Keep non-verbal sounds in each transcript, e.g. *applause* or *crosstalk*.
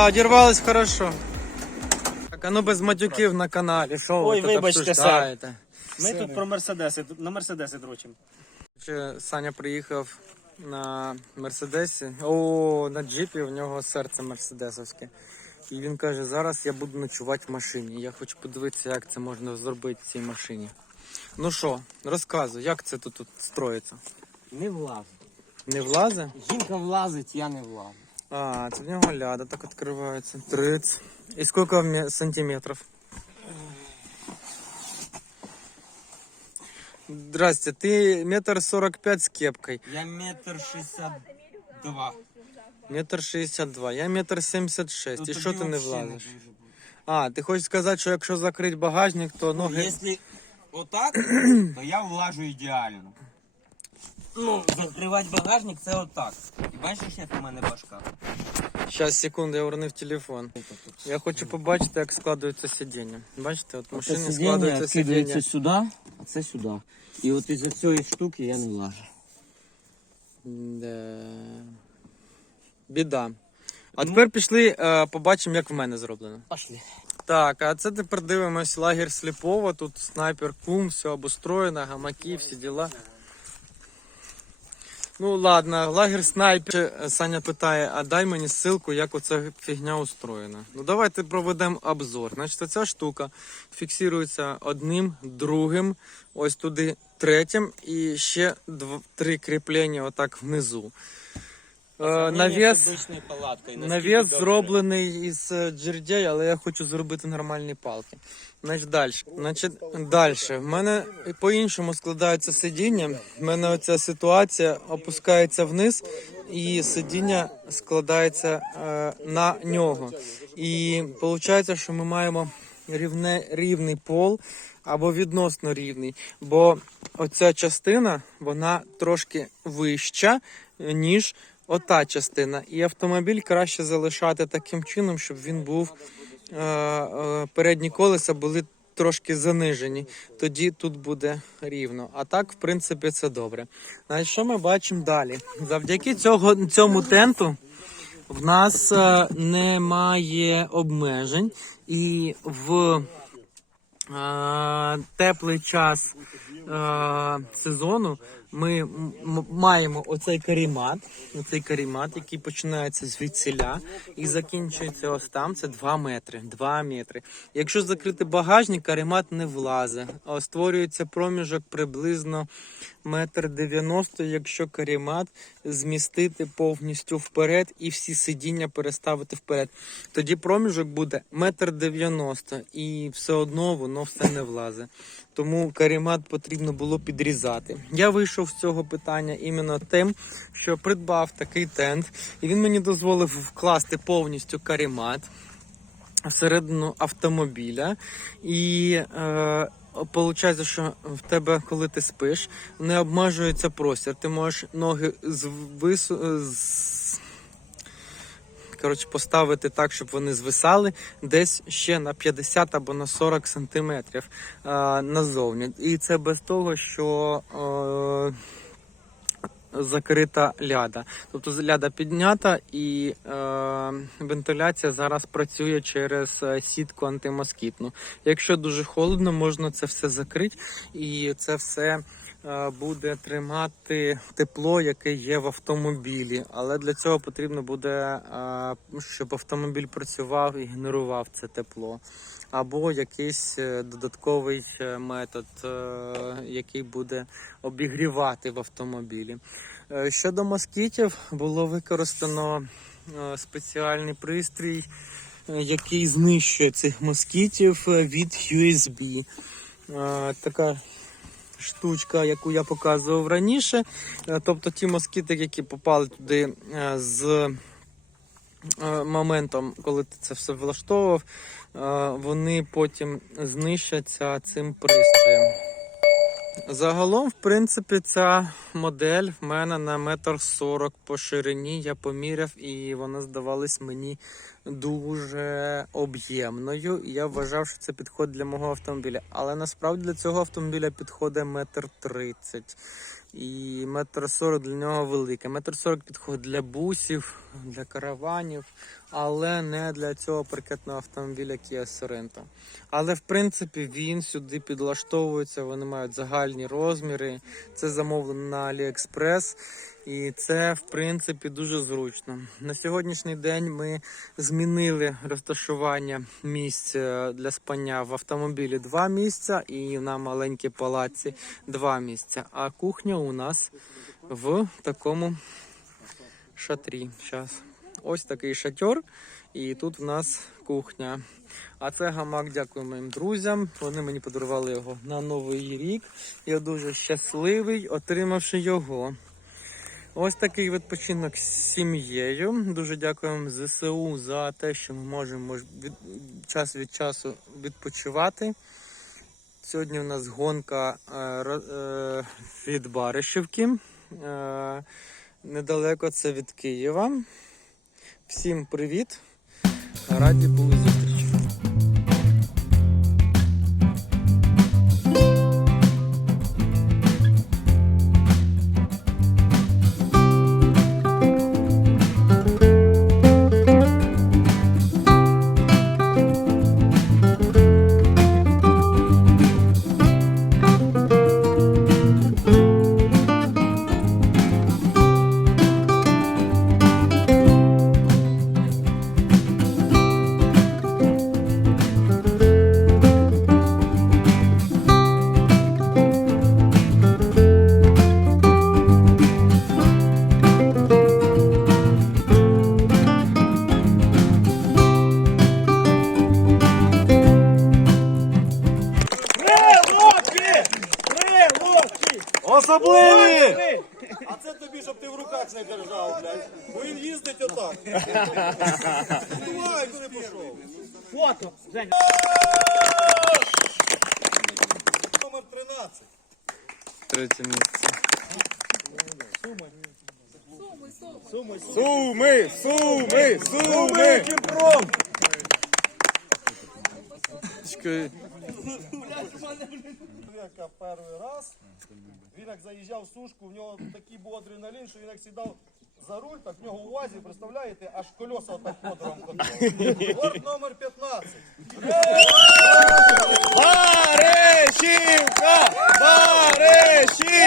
Да, одірвалось хорошо. Так, а ну без матюків на каналі. Що Ой, ви тут вибачте, обсуждаєте? Ми тут про мерседеси, на мерседеси дрочимо. Ще Саня приїхав на Мерседесі. О, на джипі в нього серце мерседесовське. І він каже, зараз я буду ночувати в машині. Я хочу подивитися, як це можна зробити в цій машині. Ну що, розказуй, як це тут, тут строїться? Не влазить. Не влазе? Жінка влазить, я не влазу. А, це в нього ляда так відкривається. Триц. І скільки в ме- сантиметрів? Здрасте, ти метр сорок п'ять з кепкою. Я метр шістдесят два. Метр шістдесят два, я метр сімдесят шесть. І що ти не влазиш? А, ти хочеш сказати, що якщо закрити багажник, то ноги. Якщо отак, то я влажу ідеально. Ну, закривати багажник це отак. І бачиш, як у мене башка? Щас, секунду, я вернув телефон. Я хочу побачити, як складується сидіння. Бачите, от машини складуються сидіння. сюди, а це сюди. І от із-за цієї штуки я не влажу. Да. Біда. А тепер пішли, е, побачимо, як в мене зроблено. Пошли. Так, а це тепер дивимось лагерь сліпого. Тут снайпер кум, все обустроєно, гамаки, всі діла. Ну ладно, лагерь снайпер. Саня питає, а дай мені ссылку, як оця фігня устроєна. Ну давайте проведемо обзор. Значить, оця штука фіксується одним, другим, ось туди третім і ще дв- три кріплення отак внизу. Е, навіс, навіс зроблений із е, джердей, але я хочу зробити нормальні палки. Значить, далі. Значить, далі. В мене по-іншому складається сидіння. В мене оця ситуація опускається вниз, і сидіння складається е, на нього. І виходить, що ми маємо рівне, рівний пол або відносно рівний. Бо оця частина вона трошки вища, ніж ота частина. І автомобіль краще залишати таким чином, щоб він був передні колеса були трошки занижені. Тоді тут буде рівно. А так, в принципі, це добре. Значить, що ми бачимо далі? Завдяки цього, цьому тенту. В нас е, немає обмежень, і в е, теплий час е, сезону ми маємо оцей карімат, оцей карімат, який починається звідсіля і закінчується ось там. Це 2 метри. 2 метри. Якщо закрити багажник, карімат не влазить. А створюється проміжок приблизно метр дев'яносто, якщо карімат змістити повністю вперед і всі сидіння переставити вперед. Тоді проміжок буде метр дев'яносто і все одно воно все не влазить. Тому карімат потрібно було підрізати. Я вийшов з цього питання іменно тим, що придбав такий тент, і він мені дозволив вкласти повністю карімат всередину автомобіля. І е, Получається, що в тебе, коли ти спиш, не обмежується простір. Ти можеш ноги звису... з... Коротше, поставити так, щоб вони звисали десь ще на 50 або на 40 сантиметрів е, назовні. І це без того, що е, закрита ляда. Тобто ляда піднята і е, вентиляція зараз працює через е, сітку антимоскітну. Якщо дуже холодно, можна це все закрити і це все. Е, Буде тримати тепло, яке є в автомобілі, але для цього потрібно буде, е, щоб автомобіль працював і генерував це тепло, або якийсь е, додатковий метод, який буде обігрівати в автомобілі. Щодо москітів, було використано спеціальний пристрій, який знищує цих москітів від USB. Така штучка, яку я показував раніше. Е, Тобто ті москіти, які попали туди е, з е, моментом, коли ти це все влаштовував, вони потім знищаться цим пристроєм. Загалом, в принципі, ця модель в мене на метр сорок по ширині. Я поміряв, і вона здавалась мені дуже об'ємною. Я вважав, що це підходить для мого автомобіля. Але насправді для цього автомобіля підходить метр тридцять. І метр сорок для нього велике. Метр сорок підходить для бусів, для караванів, але не для цього паркетного автомобіля Kia Sorento. Але в принципі він сюди підлаштовується, вони мають загальні розміри. Це замовлено на AliExpress. І це в принципі дуже зручно. На сьогоднішній день ми змінили розташування місць е, для спання в автомобілі два місця і на маленькій палаці два місця. А кухня у нас в такому шатрі. Щас. Ось такий шатер, і тут в нас кухня. А це гамак, дякую моїм друзям. Вони мені подарували його на новий рік. Я дуже щасливий, отримавши його. Ось такий відпочинок з сім'єю. Дуже дякуємо ЗСУ за те, що ми можемо від, час від часу відпочивати. Сьогодні у нас гонка е, е, від Баришівки. Е, недалеко це від Києва. Всім привіт! Раді були зустрічі. Не держав, блядь. Бо він їздить отак. Давай, куди пішов. Фото, Женя. Номер 13. Третє місце. Суми, суми, суми, Кімпром. Чекай. Чоловіка перший раз. Він як заїжджав в сушку, в нього такий був адреналін, що він як сідав за руль, так в нього у вазі, представляєте, аж кольоса отак ходором ходили. От номер 15. Баришівка! Баришівка!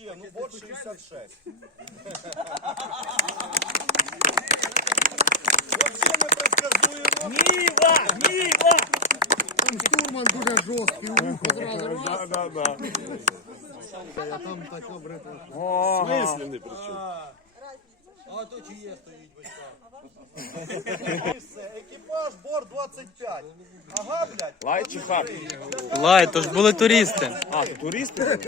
Вообще, ну вот 66. *laughs* Вообще непредсказуемо. Ніва! Ніва! Штурман дуже жорсткий, у вухо зразу раз. Да, да. А там так добре. В смислі не причому? Місце, екіпаж, борт 25. Ага, блядь. Лайт чи хак? Лай, то ж були туристи. А, туристи?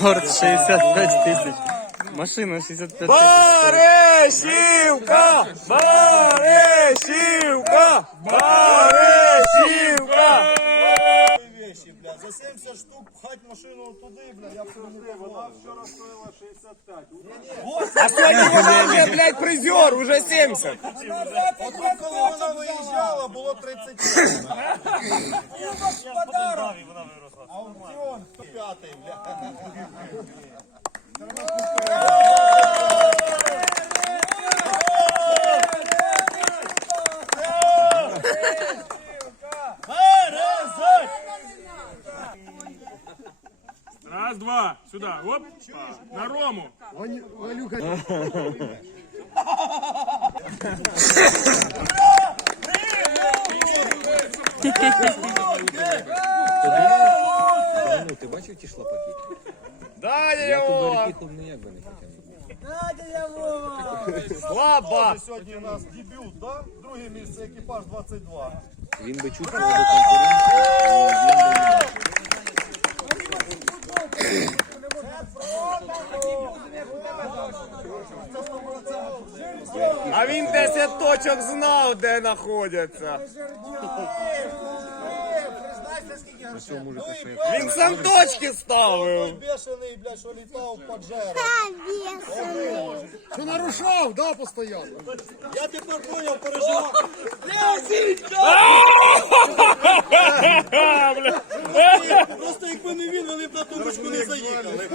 Борт 65 тисяч. Машина 65 тисяч. Баришівка! Баришівка! Баришівка! За 70 штук пхать машину туди, бля, я б не Вона вчора стоїла 65. А сьогодні вона вже, блядь, призер, уже 70. От коли вона виїжджала, було 35. Аукціон 105, бля. Раз, два, сюда, оп, на Рому. Валюха, Далі його! Слабо! Тоже Сьогодні у нас дебют, да? Друге місце, екіпаж 22. Він би чуть не буде конкуренції. А він 10 точок знав, де знаходяться. Він сам точки ставив. Бешений, блядь, що літав по джеру. Що нарушав, да, постійно? Я тепер поняв, переживав. *laughs* Просто якби не він, вони б на тумбочку не заїхали.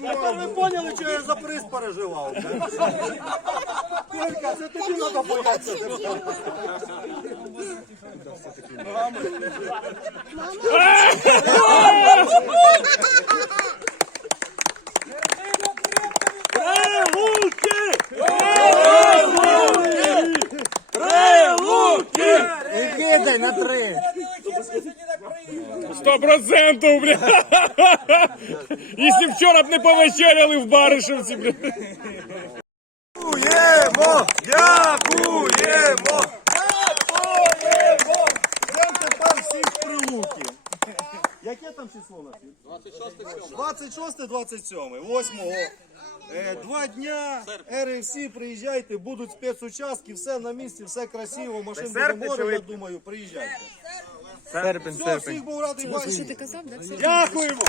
Тепер ви поняли, що я за приз переживав. Колька, це тобі треба боятися. Кидай на три. Сто процентов, бля. Якщо вчора б не повечеряли в Баришевці, бля. Дякуємо! Дякуємо! Йдемо тепер всі в прилуки. Яке там число на 26 27 8 Е, Два дня РФС, приїжджайте, будуть спецучастки, все на місці, все красиво, машин буде море, я думаю, приїжджайте. Серпень, Все, серпень. всіх був радий бачити. Дякуємо!